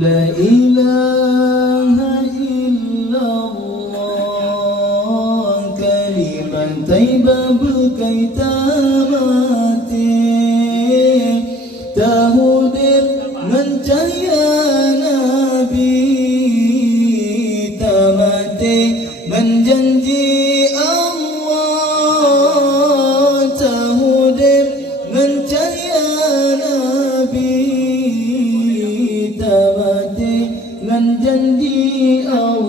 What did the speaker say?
لا إله إلا الله كلمة طيبة berkaitan mati tahudir mencahaya Nabi tamati menjanji Allah tahudir mencahaya Nabi dengan janji Allah